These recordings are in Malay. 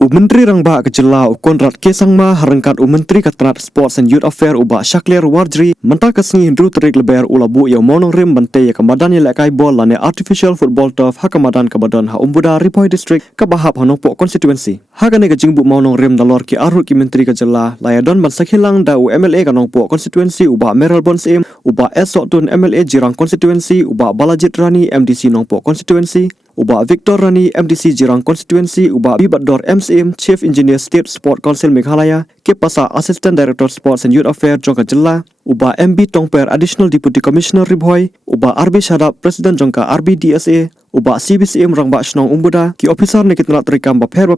Menteri Rangba Kejela Konrad Kesangma harangkat Menteri Katrat Sports and Youth Affairs uba Shakler Warjri mentah kesengi hindru terik lebar ulabu yang monong rim bantai ke Madan yang lekai bol lane artificial football turf hak Madan ke Madan ha Umbuda Ripoy District ke bahap hanongpo constituency. Hakane ke jingbu monong rim dalor ki arut ki Menteri Kejela layadon ban sakhilang da MLA kanongpo constituency uba Meral Bonsim uba Esok Tun MLA Jirang constituency uba Balajit Rani MDC nongpo constituency uba Victor Rani MDC Jirang constituency uba Bibador MCM Chief Engineer State Sport Council Meghalaya ke pasa Assistant Director Sports and Youth Affairs Jongka Jela uba MB Tongper Additional Deputy Commissioner Ribhoy uba RB Shadap President Jongka RB DSA uba CBCM Rangba Shnong Umbuda ki officer na kitnat rekam bapher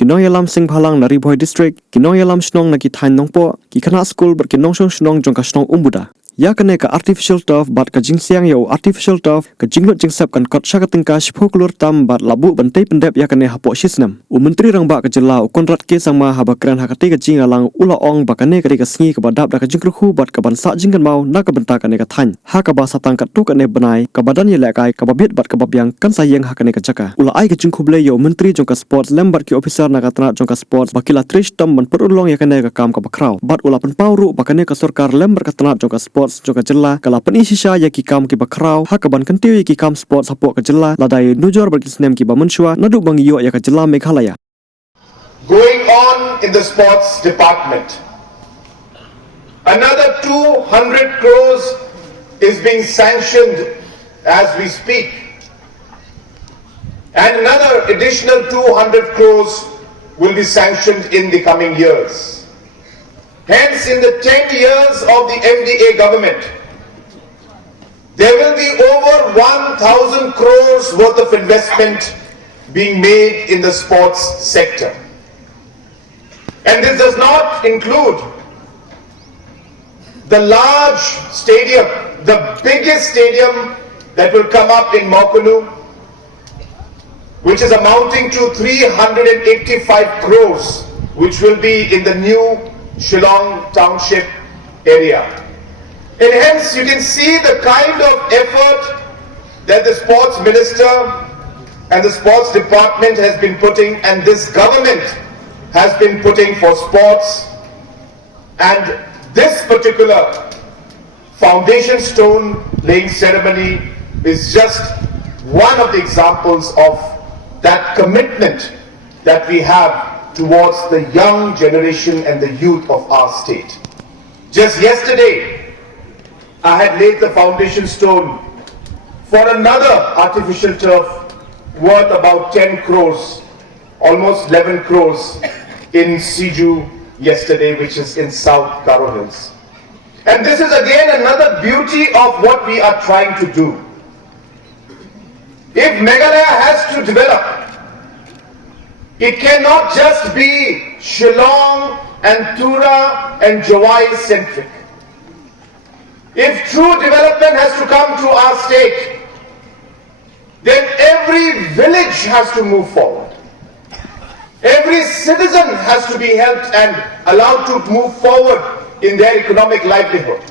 kinong yalam sing bhalang na Ribhoy District kinong yalam Shnong na ki thain nongpo ki khana school ber kinong Shnong Jongka Shnong Umbuda. Ya kene ka artificial turf bat ka jingsiang yo artificial turf ka jinglot jingsap kan kot sya ka Tyngka shpo Klur tam bat labu bantai pendep ya kene hapo shisnam Menteri Rangba Kejela Konrad Kesangma habakran hakati ka jingalang ulaong bakane ka sngi ka badap da ka jingkruhu bat ka bansa jingkan mau na ka benta kane ka than ha ka ba satang ka tu kane banai ka badan ye lekai ka babit bat ka babyang kan sayang hakane ka jaka ula ai ka jingkhuble yo Menteri Jongka Sports lembar ki officer na ka tana Jongka Sports bakila trish tam ban perulong ya kane ka kam ka bakrau bat ula pen pauru bakane ka Sorkar lembar ka tana Jongka Sports Jongka Jela kala penisisha ya ki kam ki bakrau hakaban kentiu ya ki kam sports hapok ke Jela ladai nujor berkisnem ki bamunshwa nadu bang yo ya ka Jela Meghalaya. Going on in the sports department, another 200 crores is being sanctioned as we speak, and another additional 200 crores will be sanctioned in the coming years. Hence, in the 10 years of the MDA government, there will be over 1,000 crores worth of investment being made in the sports sector. And this does not include the large stadium, the biggest stadium that will come up in Mokunu, which is amounting to 385 crores, which will be in the new Shillong Township area. And hence you can see the kind of effort that the sports minister and the sports department has been putting and this government has been putting for sports. And this particular foundation stone laying ceremony is just one of the examples of that commitment that we have towards the young generation and the youth of our state. Just yesterday, I had laid the foundation stone for another artificial turf worth about 10 crores, almost 11 crores in Siju yesterday, which is in South Karo Hills. And this is again another beauty of what we are trying to do. If Meghalaya has to develop, it cannot just be Shillong and Tura and Jawai centric. If true development has to come to our state, then every village has to move forward. Every citizen has to be helped and allowed to move forward in their economic livelihood.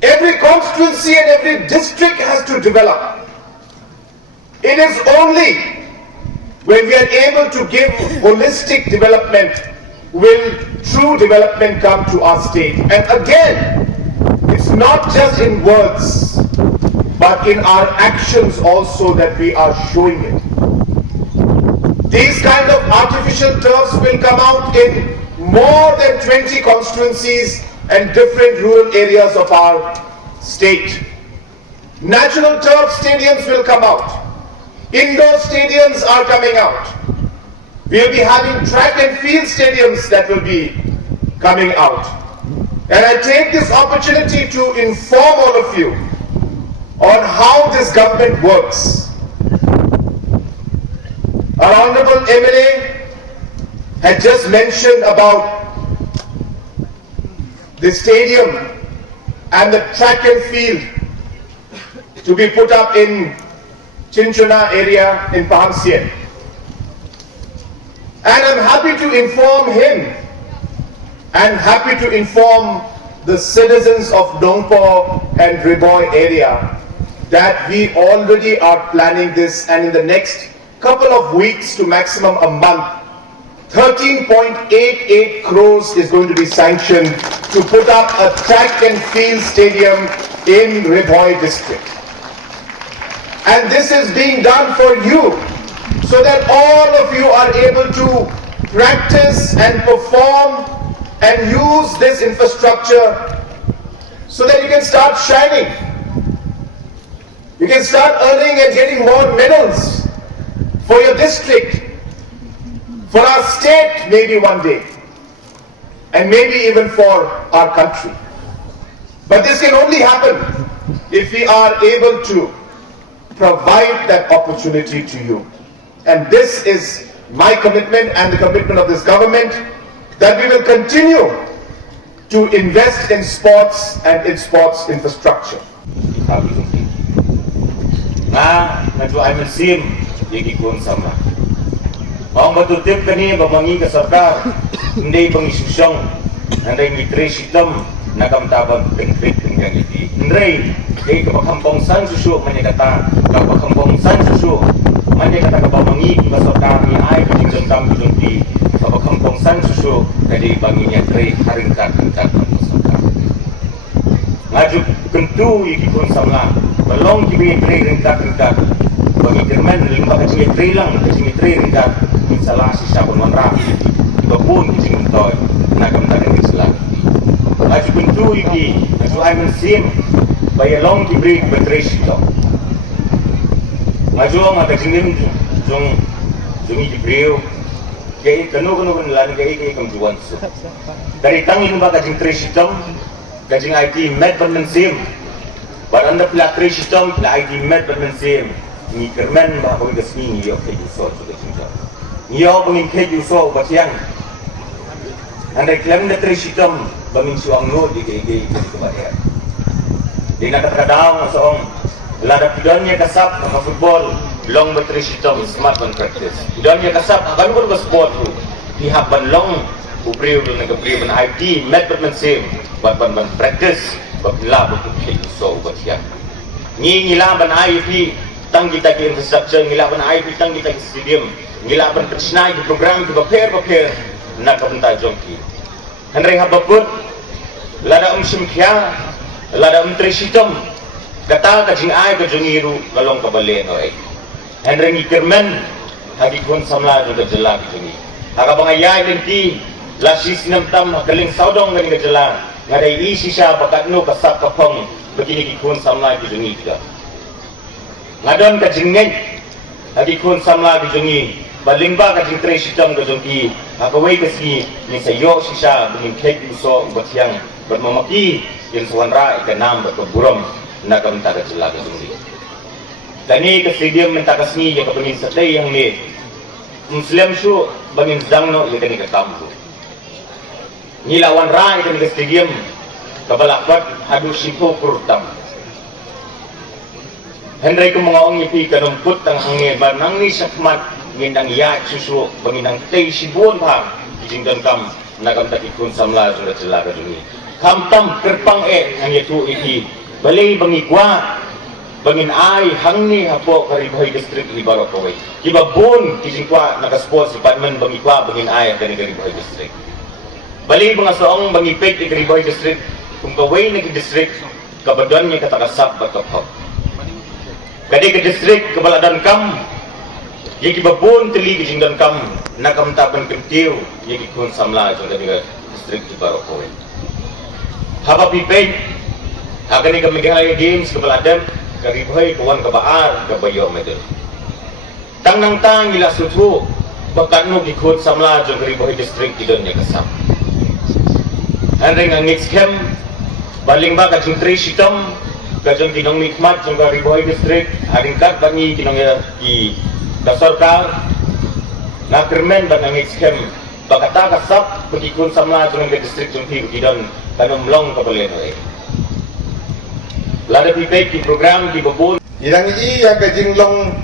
Every constituency and every district has to develop. It is only when we are able to give holistic development will true development come to our state. And again, it's not just in words, but in our actions also that we are showing it. These kind of artificial turfs will come out in more than 20 constituencies and different rural areas of our state. Natural turf stadiums will come out. Indoor stadiums are coming out. We'll be having track and field stadiums that will be coming out. And I take this opportunity to inform all of you on how this government works. Our Honorable MLA had just mentioned about the stadium and the track and field to be put up in Chinchona area in Pahamsien. And I'm happy to inform him and happy to inform the citizens of Nongpo and Riboy area that we already are planning this, and in the next couple of weeks to maximum a month, 13.88 crores is going to be sanctioned to put up a track and field stadium in Ribhoi district. And this is being done for you, so that all of you are able to practice and perform and use this infrastructure so that you can start shining. You can start earning and getting more medals for your district, for our state maybe one day, and maybe even for our country. But this can only happen if we are able to provide that opportunity to you. And this is my commitment and the commitment of this government, that we will continue to invest in sports and in sports infrastructure. I'm sim yagi kun sama. Ang batutip kani bamangi ka Sorkar hindi pangisusong nanday mitre sitam nakamtabang pengpik pengyang iti. Ndray kay kapakampong san susu manyakata kapakampong san susu manyakata kabamangi ka Sorkar ni ay kiting tam kidunti kapakampong san susu kadi banginya tre haringkat ka Sorkar. Ngaju kentu yagi kun sama belong kibi tre ringkat bagi Jerman lima kecil tri lang kecil tri ringkat salah sisa penmanra babun kecil toy nakam tarik Islam maju bentu iki maju I'm sim by long kibi betres to maju ang kecil jung jungi dibreu kay kanu lan kay kamjuan su dari tangin ba kecil tri sitam kecil IT med sim baranda platri sitam la IT med sim ni kermen ba ko gasmi ni yo kay so to the niyo pangin kay so ba tiyang anda klem na trisitam bangin suang no di kay kebaya di nakakadaw nga soong lada pidon niya kasap mga football long ba trisitam smart man practice pidon niya kasap kan ko ba sport di haban long ubriw do nagabriw man IT met man same ban practice bagla ba kay so ba tiyang ni ngilaban IT tang kita ke infrastructure ngilaban IP tang kita ke stadium ngilaban persnai ke program ke paper nak kabenta jongki henry habapun lada simkhya lada trisitom kata ka jing ai ka jongiru kalong kabalen oi henry ngikirmen hagi kun samla do jela jongi haga bangayai denti lasis nam tam kaling saudong ngani jela ngadai isi sya bakatno kasap kapong begini ki kun samla ki jongi ka ngadon ka jingeng hagi kun samla di jongi balingba ka jing tre sitam ka jongi hakawai ka si ni sayo sisa bingin kek uso batyang bermamaki yang suwanra ikanam berkeburam nakam ta ka jela ka jongi tani ka stadium men ta ka sni ya ka bingin satay yang ni muslim shu bangin dangno ya kani ka kampu ni lawan ra ikani ka stadium kabalakwat hadu sipo kurtam Henry ko mga ongi pi kanumput ang hangin banang ni sakmat ngindang ya susu bangindang tei sibun pa kijing dan kam nakam takikun samla sudah celaka duni kamtam kerpang ang yatu iki balay bangikwa bangin ay hangni hapo karibay district ibaro kaway kibabun kijing kwa nakasport si Pynmang bangikwa bangin ay kani karibay district balay mga soong bangipek karibay district kung kaway nagi district kabadon niya katakasap batok kadi ke distrik kebaladan kam yang kibabun teli kijing dan kam nakam tapan kentiu yang kikun samla jong dari distrik di Barokowe haba pipay agani kami gaya games kebaladan karibay kawan kabaar kabayo medal tang nang tang ila sutu bakano kikun samla jong karibay distrik di donya kasam andeng ang next camp baling ba kajing tri sitam kajong kinong mikmat jong Ribhoi district haringkat bangi kinong i Sorkar na kermen ban ang scam bakata kasap pagikun samla jong district jong kidon kanumlong kabaleno lada pipek ki program ki babun Irang i yang kajing long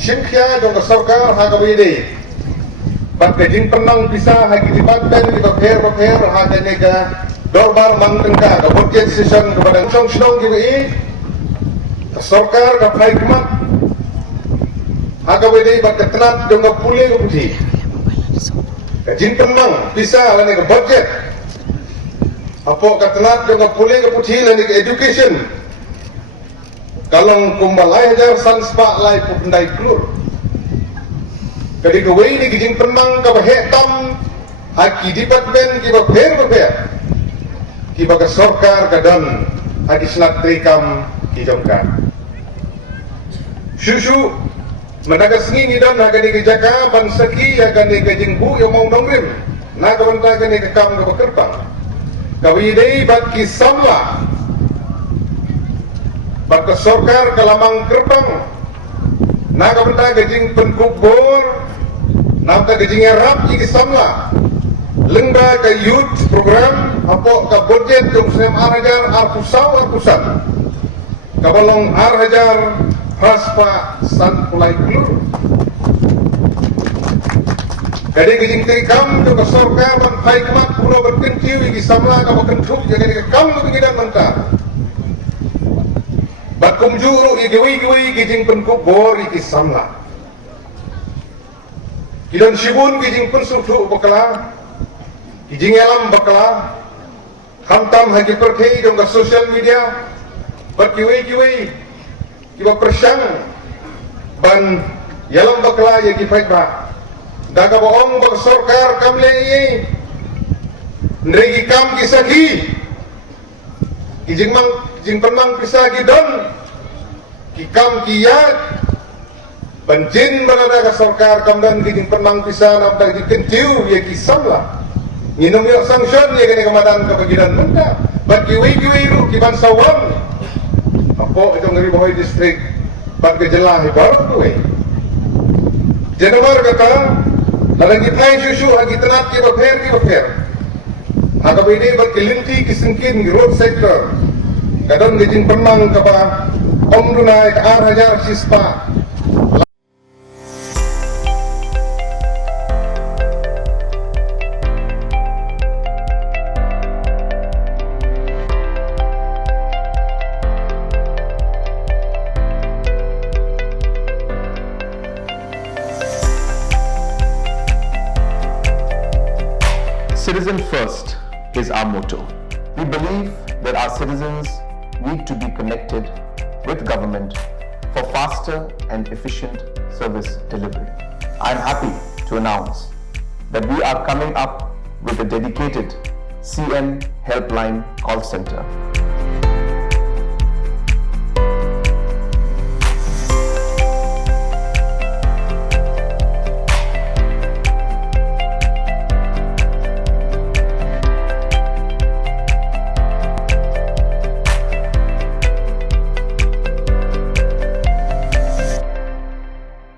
simkhya jong Sorkar hagawide bat kajing Pynmang pisah hagi department di paper hagane ka Dorbar Tyngka ke budget session kepada Song GBI Sorkar ke Prikmat Haka Wede bat ketenat dengan pulih ke putih Kajin Pynmang pisah lah ni ke budget. Apa katenat juga pulih ke putih lah ni ke education. Kalau kumbalai ajar sanspa lai pundai Klur. Kadi ke wei ni Kajin Pynmang ke bahetam haki department ki baper. Ki baga Sorkar ke dan haki senat trikam ki Tyngka. Susu Mendaga sengi dan akan dikejaka bansaki akan dikejengbu yang mau nongrim. Nak banta akan dikekam ke bekerpang. Kawidei bat kisamla. Bat ke Sorkar ke lamang kerpang. Nak banta kejeng penkubur. Nak banta kejeng Arab kisamla. Lengba ke youth program. Apa ke budget ke Muslim Arajar arpusan. Kabalong Arajar Raspa San Pulai Klur. Kadi kejing terikam ke Sorkar dan Tyngka pulau berkenciu igi samla ke berkentuk jadi kekam ke pengidan mentah. Bat kumjuru igi wei kejing penkuk bor igi samla. Kidan sibun kejing pensuktu bakala. Kejing alam bakala. Hantam hagi perkei dong ke social media. Bat kiwei kiba persang ban yalam bakla ya ki faitba daga boong bak Sorkar kamle ye nregi kam ki saki ki jing Pynmang pisa ki don ki kam ki ya banjin balada ka Sorkar kamdan ki jing Pynmang pisa nam tak ki kentiu ya ki samla nginum yo sanction ya kene Madan ka bagidan Bynta bat ki wi ru ki ban sawam Apo itong Ribohoy District bat kejelahi baru tuwe. Januar kata lalagi tay susu agi tenat ki baper. Hakabini bat kelinti kisengkin di road sector. Kadon gejing Pynmang kapa Umbuda ke hajar sispa. Citizen first is our motto. We believe that our citizens need to be connected with government for faster and efficient service delivery. I am happy to announce that we are coming up with a dedicated CM helpline call center